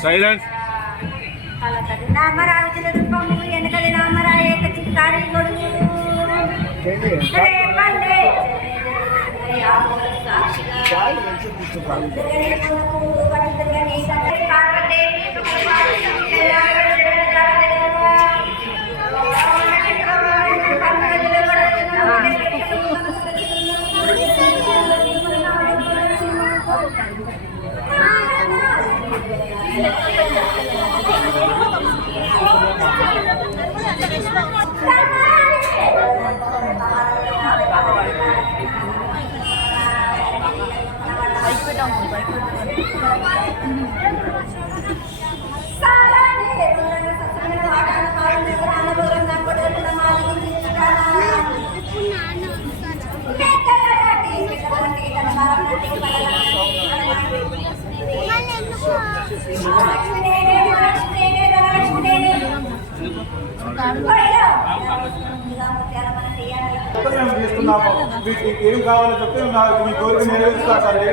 Silence. ఏం కావాలో చెప్తే మీ కోరిక నెరవేరుస్తా సరే.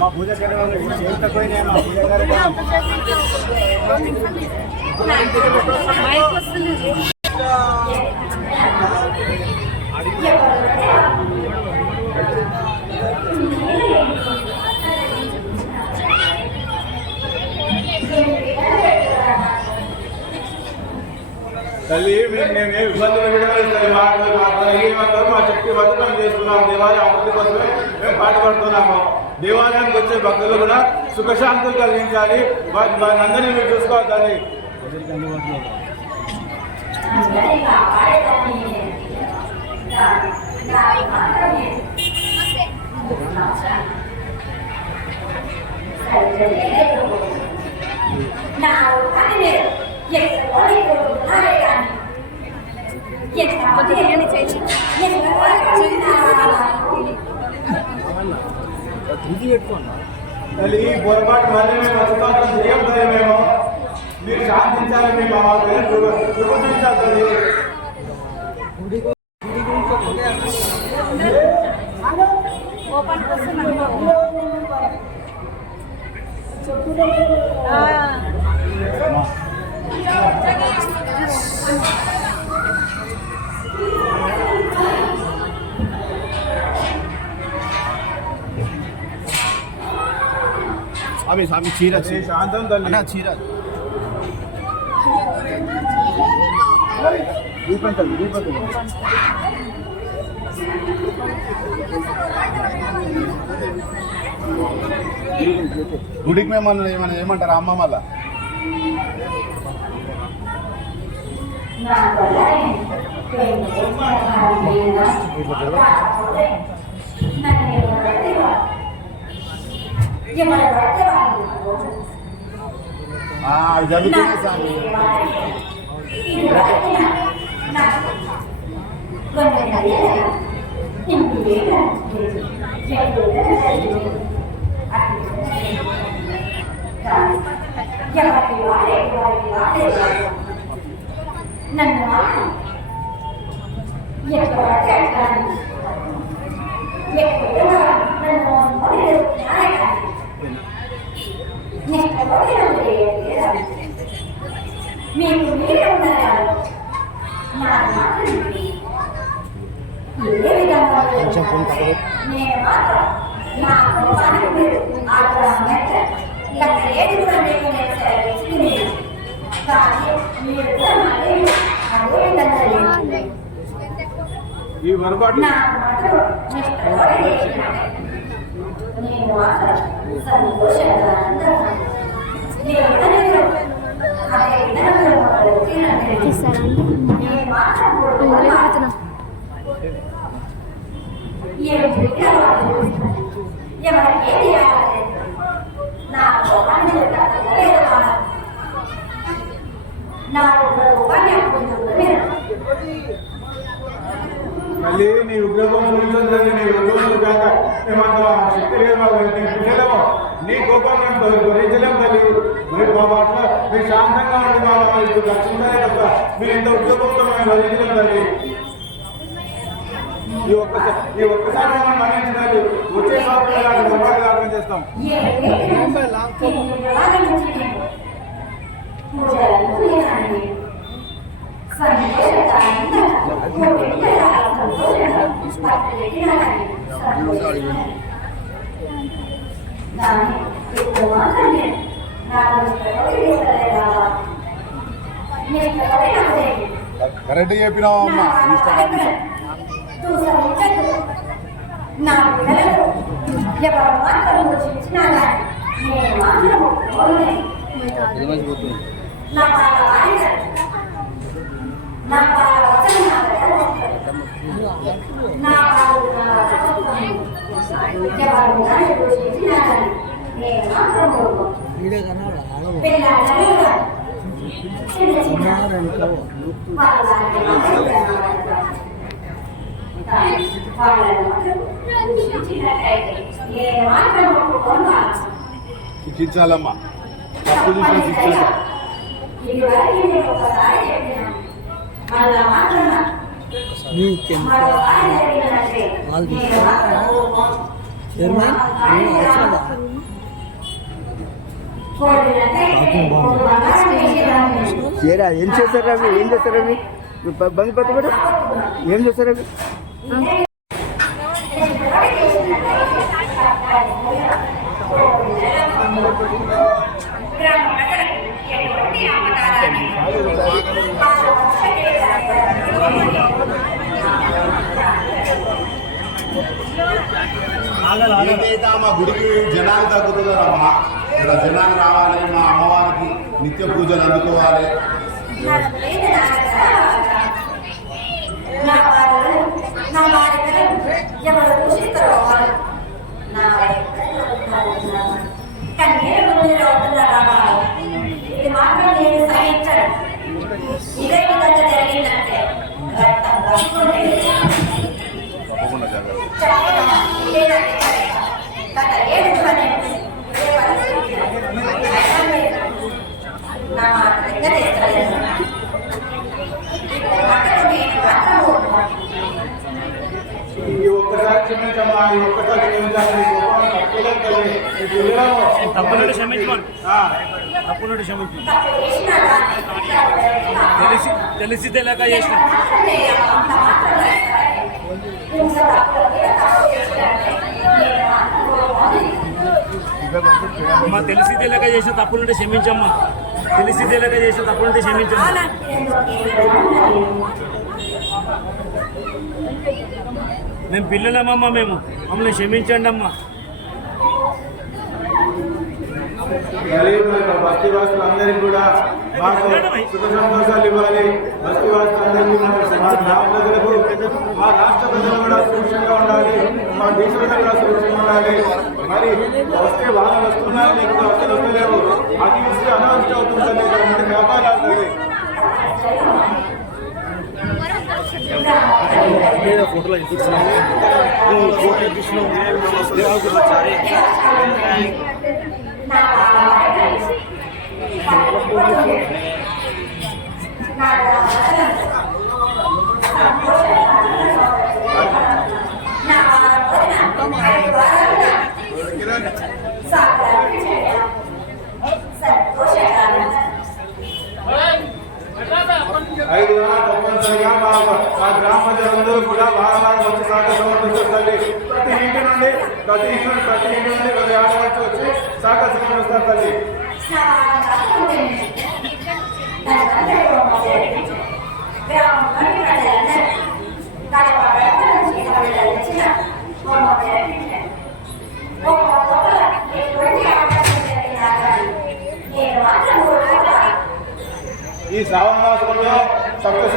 మా పూజ ఏం తక్కువైనా మా పూజ గారు తల్లి నేను ఏ ఇబ్బందులు విడగలుగుతాను మాట్లాడతారు మా శక్తి వద్ద మేము చేస్తున్నాము. దేవాలయ అభివృద్ధి కోసమే మేము పాటుపడుతున్నాము. దేవాలయానికి వచ్చే భక్తులు కూడా సుఖశాంతులు కలిగించాలి. వారి అందరినీ మీరు చూసుకోవాలి. తల్లి పొరపాటు మళ్ళీ మేము ప్రతిపాదన చేయగలుగుతాయి. మేము మీరు శాంతించాలి. మేము చూపించాలి. స్వామి చీర శాంతం తల్లి చీర గుడికి మేము ఏమన్నా ఏమంటారా అమ్మ మళ్ళా జరుగుతుంది స్వామి. ఈ వరబాటు మళ్ళీ నీ ఉద్యోగం చూపించండి, నీ ఉద్యోగం కాక మేమంత శక్తి లేదు మాకు, నేను పిల్లలేమో నీ కోపం మేము భరించలేము తల్లి. మీరు మా పట్ల మీరు శాంతంగా ఉండి మా రక్షించాలి తప్ప మీరు ఇంత ఉద్యోగంతో మేము భరించలేము తల్లి. ఈ ఒక్కసారి మనం మరణించాలి, వచ్చే సంవత్సరం అర్థం చేస్తాం. కరెక్ట్ చెప్పినావు అమ్మా. నా పిల్లలకు ఎవరు మాత్రం చూసినా నా బాల నా బాల నా ఎవరు చూసినా నేను మాత్రం పిల్లలు చిన్న చిన్న శిక్షించాలమ్మా, తప్పు చూసిన శిక్షించాలి. ఏం చేస్తారు అవి? ఏం చేస్తారు అవి? బంద్ పత్తి కూడా ఏం చేస్తారు అవి? ఏదైతే మా గుడికి జనాలు తగ్గుతున్నారమ్మా, ఇక్కడ జనాలు రావాలి, మా అమ్మవారికి నిత్య పూజలు అందుకోవాలి. ఎవరు దూషిస్తారో ఇది మాత్రం నేను సహించను. ఇదే విధంగా జరిగిందంటే గత 7 నా మాట దగ్గర ఇస్తలేదు. ఈ ఒక్కసారి క్షమించమ్మా, ఈ ఒక్కసారి క్షమించాలి. తప్పునుండి క్షమించుకోండి, తప్పునుండి క్షమించు. తెలిసి తెలియక చేసిన అమ్మా, తెలిసి తెలియక చేసిన తప్పులుంటే క్షమించమ్మా, తెలిసి తెలియక చేసిన తప్పులుంటే క్షమించమ్మా. మేము పిల్లలమమ్మా, మేము మమ్మల్ని క్షమించండి అమ్మా. బస్తీ వాసులందరికీ కూడా మాకు సుఖ సంతోషాలు ఇవ్వాలి. బస్తీ వాసులందరికీ మా గ్రామ ప్రజలకు, మా రాష్ట్ర ప్రజలు కూడా సురక్షంగా ఉండాలి, మా దేశ ప్రజలు కూడా సురక్షంగా ఉండాలి. మరి వస్తే బాగా వస్తున్నారు, లేకపోతే వస్తే వస్తలేవు. అది వస్తే అనావృష్టి అవుతుంది, వ్యాపారాలు అవుతుంది. ఫోటోలో తప్పనిసరిగా మా గ్రామ ప్రజలందరూ కూడా వారం వచ్చి సహకారం సమర్పిస్తారు. ప్రతి ఇంటి నుండి ప్రతి ఆడవచ్చు వచ్చి సహకారం సమర్పిస్తారు తల్లి.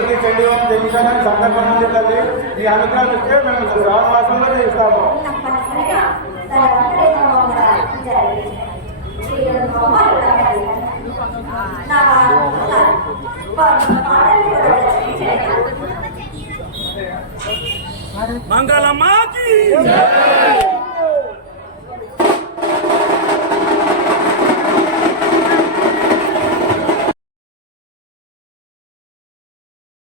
అందరికీ చండీవారం జన్మించాలని సందర్భం ఉంది తల్లి. నీ అనుగ్రహం ఇస్తే మేము శ్రావణ మాసంలో చేస్తాము. తప్పనిసరిగా తన ఒక్కడే కూడా జరిగింది. నా మంగళమ్మాకి